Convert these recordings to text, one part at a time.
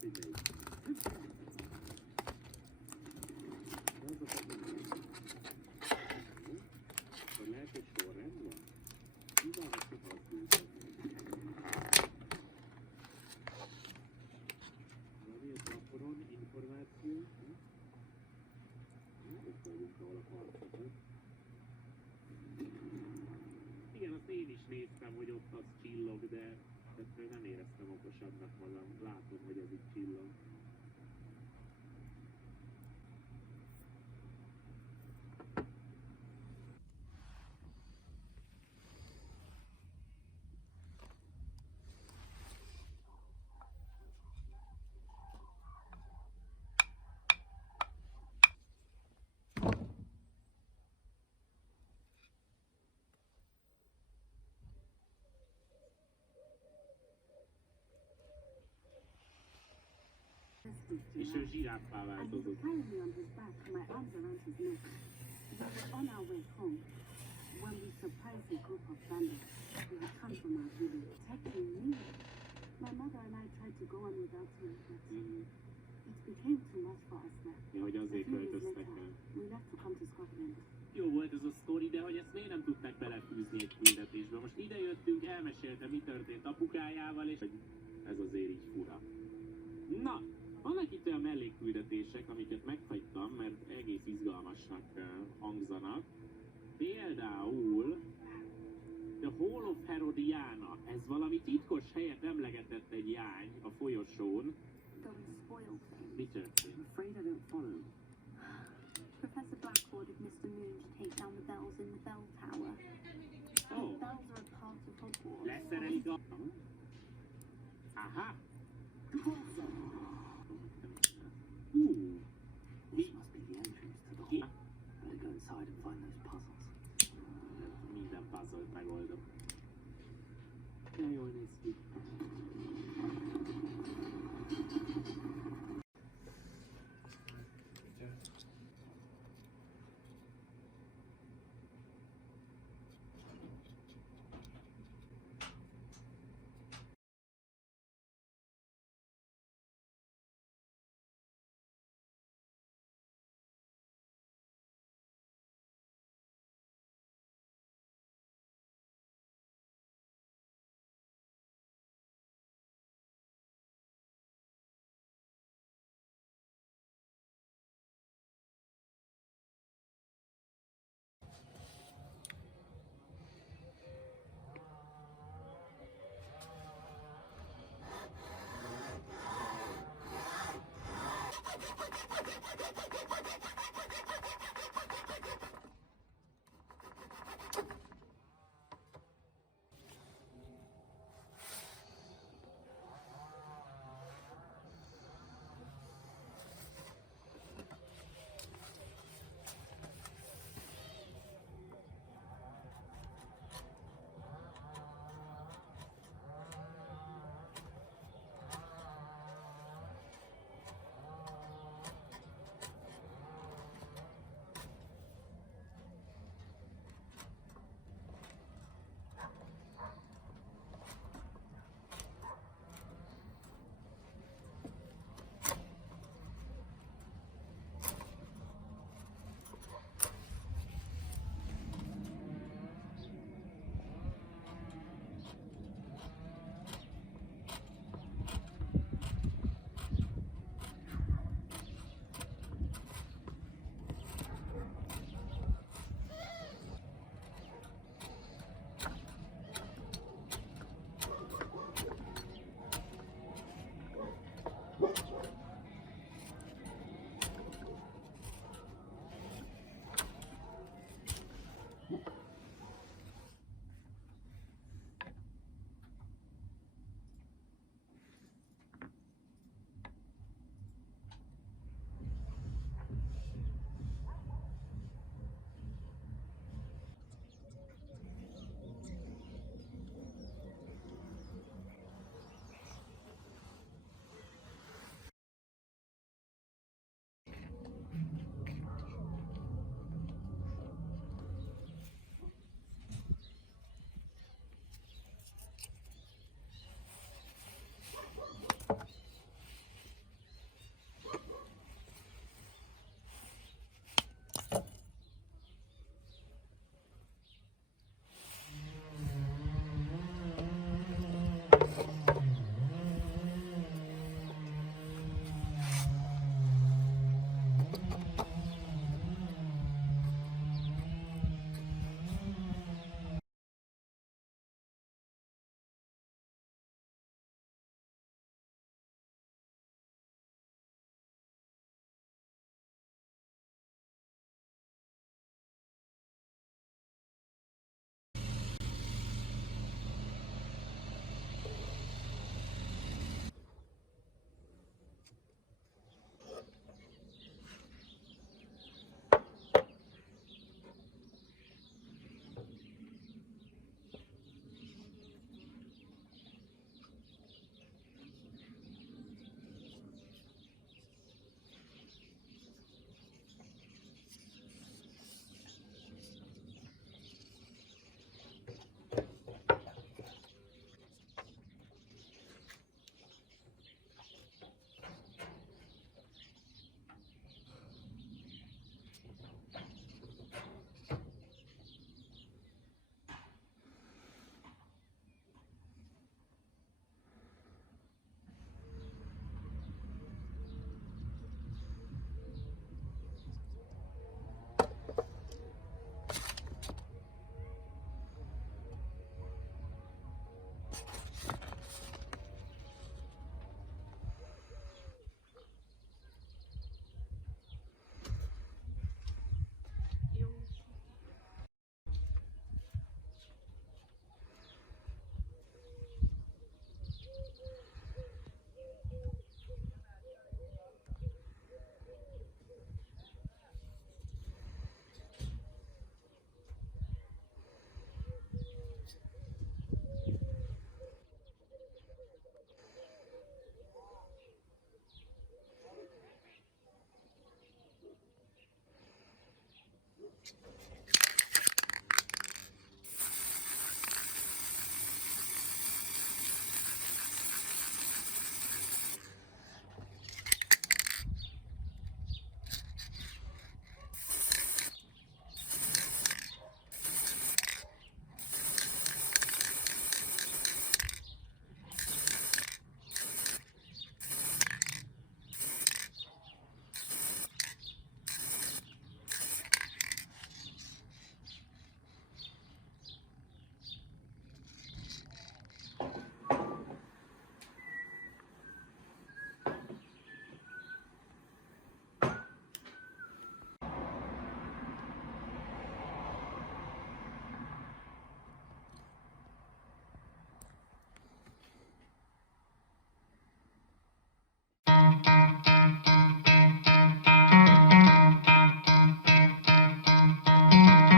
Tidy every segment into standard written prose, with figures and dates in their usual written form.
Lehet, hogy sorrend van? Kívánok, hogy azt valami a plafonon információ. Ott vagyunk, ahol a karcokat. Igen, azt én is néztem, hogy ott az csillog, de nem éreztem okosabbnak magam. Látom, hogy ez itt csillog. És ő zsiráffá változott. Ja, hogy azért költöztek el. Jó volt ez a sztori, de hogy ezt miért nem tudták belefűzni egy küldetésbe? Most ide jöttünk, elmesélte, mi történt apukájával, és ez azért így fura. Na, vannak itt olyan mellékküldetések, amiket meghagytam, mert egész izgalmasnak hangzanak. Például The Hall of Herodiana. Ez valami titkos helyet emlegetett egy jány a folyosón. Mi történt? Professor Black ordered Mr. Moon to take down the bells in the bell tower. Oh. The bells are a part of Hogwarts. Leszerelik a... Aha! This must be the entrance to the hall. Better go inside and find those puzzles. Minden puzzle-t megoldom. De jól néz ki.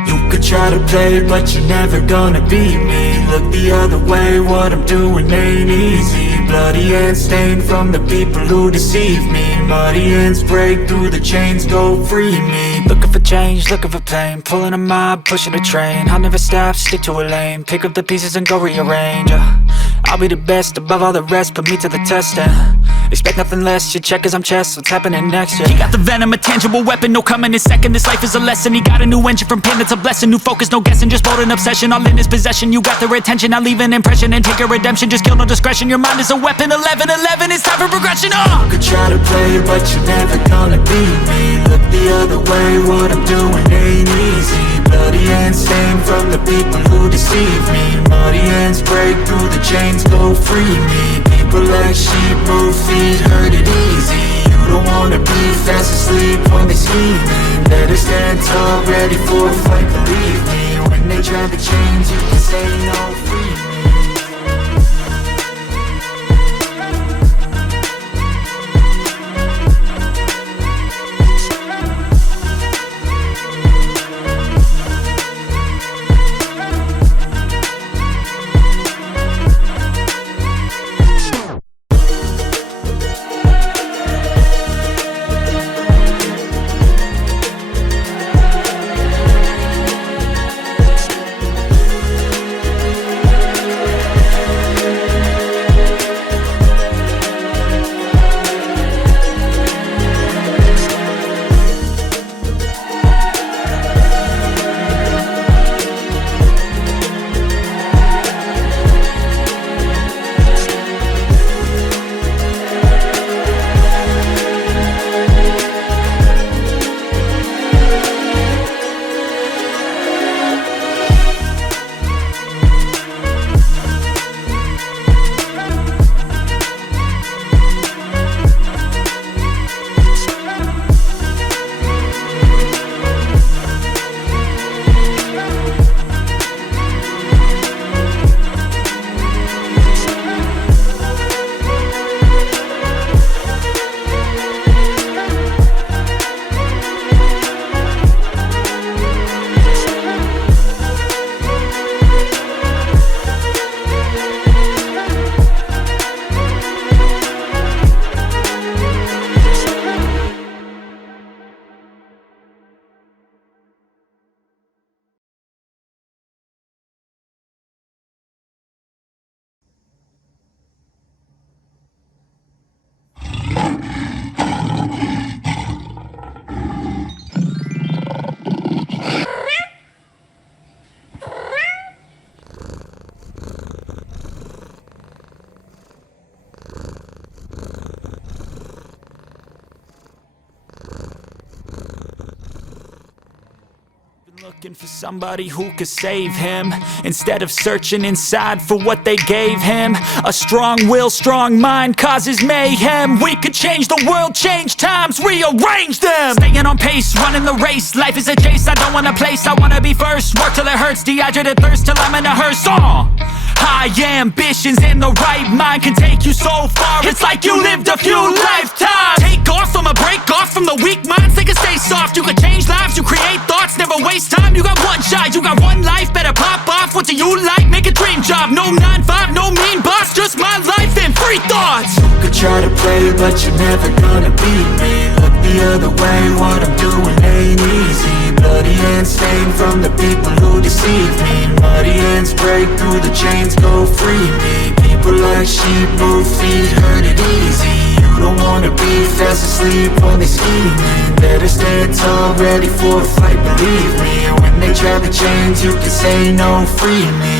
You could try to play, but you're never gonna beat me. Look the other way, what I'm doing ain't easy. Bloody hands stained from the people who deceive me. Muddy hands break through the chains, go free me. Looking for change, looking for pain. Pulling a mob, pushing a train. I'll never stop, stick to a lane. Pick up the pieces and go rearrange. I'll be the best above all the rest, put me to the test and expect nothing less, your check is I'm chess, what's happening next, yeah. He got the venom, a tangible weapon, no coming in second. This life is a lesson, he got a new engine from pain, that's a blessing. New focus, no guessing, just bold and obsession. All in his possession, you got their attention. I'll leave an impression and take a redemption. Just kill, no discretion, your mind is a weapon. 11-11, it's time for progression, You could try to play, but you're never gonna beat me. Look the other way, what I'm doing ain't easy. Bloody hands stained from the people who deceive me. Muddy hands break through the chains, go free me. People like sheep move feet, hurt it easy. You don't wanna be fast asleep when they scheming. Better stand tall, ready for a fight, believe me. When they try to change, you can say no, free me. Looking for somebody who could save him, instead of searching inside for what they gave him. A strong will, strong mind causes mayhem. We could change the world, change times, rearrange them. Staying on pace, running the race. Life is a chase, I don't want a place, I wanna be first. Work till it hurts, dehydrated thirst till I'm in a hearse. High ambitions in the right mind can take you so far. It's like you lived a few lifetimes. Take off from a break off from the weak minds, they can stay soft. You can change lives, you create thoughts, never waste time. You got one shot, you got one life, better pop off. What do you like? Make a dream job. No 9-5, no mean boss, just my life and free thoughts. You could try to play, but you're never gonna beat me. Look the other way, what I'm doing ain't easy. Bloody hands stain from the people who deceive me. Muddy hands break through the chains, go free me. People like sheep move feet, hurt it easy. You don't wanna be fast asleep when they scheming. Better stand tall, ready for a fight, believe me. And when they try the chains, you can say no, free me.